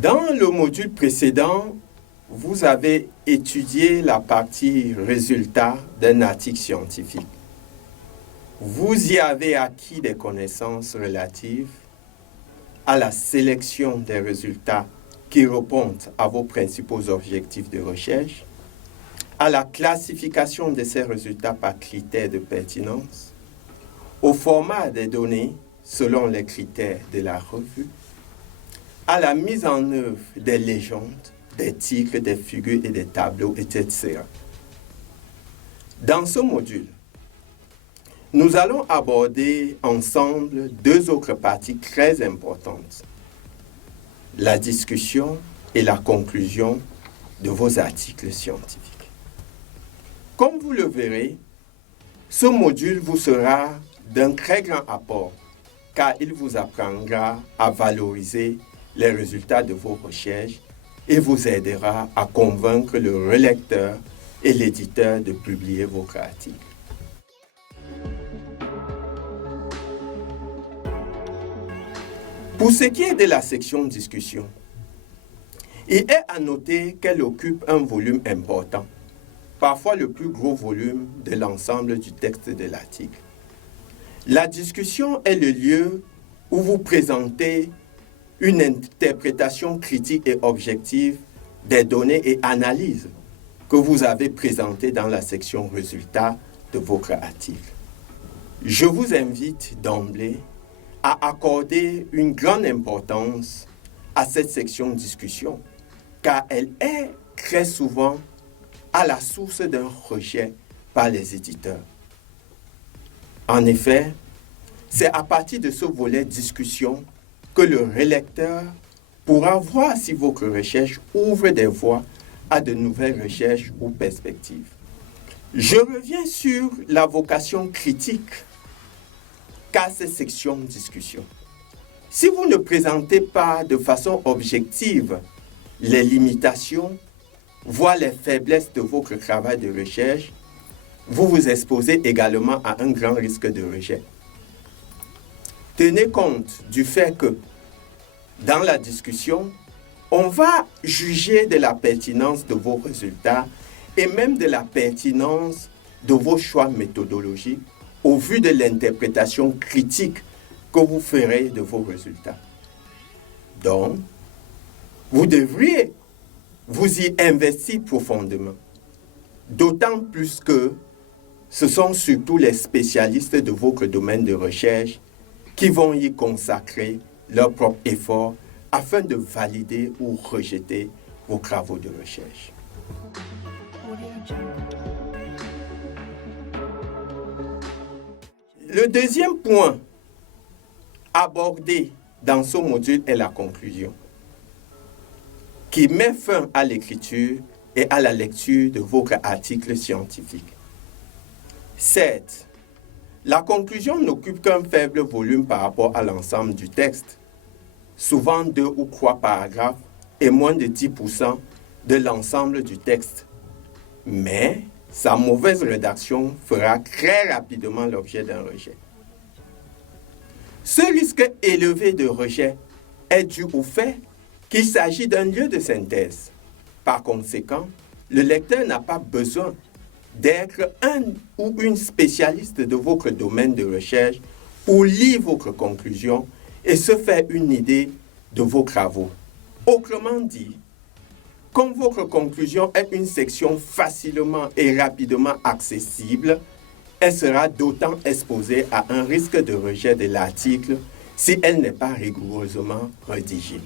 Dans le module précédent, vous avez étudié la partie résultat d'un article scientifique. Vous y avez acquis des connaissances relatives à la sélection des résultats qui répondent à vos principaux objectifs de recherche, à la classification de ces résultats par critères de pertinence, au format des données selon les critères de la revue, à la mise en œuvre des légendes, des titres, des figures et des tableaux, etc. Dans ce module, nous allons aborder ensemble deux autres parties très importantes: la discussion et la conclusion de vos articles scientifiques. Comme vous le verrez, ce module vous sera d'un très grand apport car il vous apprendra à valoriser les résultats de vos recherches et vous aidera à convaincre le relecteur et l'éditeur de publier vos articles. Pour ce qui est de la section discussion, il est à noter qu'elle occupe un volume important, parfois le plus gros volume de l'ensemble du texte de l'article. La discussion est le lieu où vous présentez une interprétation critique et objective des données et analyses que vous avez présentées dans la section résultats de votre article. Je vous invite d'emblée à accorder une grande importance à cette section discussion, car elle est très souvent à la source d'un rejet par les éditeurs. En effet, c'est à partir de ce volet discussion que le relecteur pourra voir si votre recherche ouvre des voies à de nouvelles recherches ou perspectives. Je reviens sur la vocation critique qu'a cette section discussion. Si vous ne présentez pas de façon objective les limitations, voire les faiblesses de votre travail de recherche, vous vous exposez également à un grand risque de rejet. Tenez compte du fait que, dans la discussion, on va juger de la pertinence de vos résultats et même de la pertinence de vos choix méthodologiques au vu de l'interprétation critique que vous ferez de vos résultats. Donc, vous devriez vous y investir profondément, d'autant plus que ce sont surtout les spécialistes de votre domaine de recherche qui vont y consacrer leur propre effort afin de valider ou rejeter vos travaux de recherche. Le deuxième point abordé dans ce module est la conclusion, qui met fin à l'écriture et à la lecture de votre article scientifique. Certes, la conclusion n'occupe qu'un faible volume par rapport à l'ensemble du texte, souvent 2 ou 3 paragraphes et moins de 10% de l'ensemble du texte. Mais sa mauvaise rédaction fera très rapidement l'objet d'un rejet. Ce risque élevé de rejet est dû au fait qu'il s'agit d'un lieu de synthèse. Par conséquent, le lecteur n'a pas besoin d'être un ou une spécialiste de votre domaine de recherche pour lire votre conclusion et se faire une idée de vos travaux. Autrement dit, comme votre conclusion est une section facilement et rapidement accessible, elle sera d'autant exposée à un risque de rejet de l'article si elle n'est pas rigoureusement rédigée.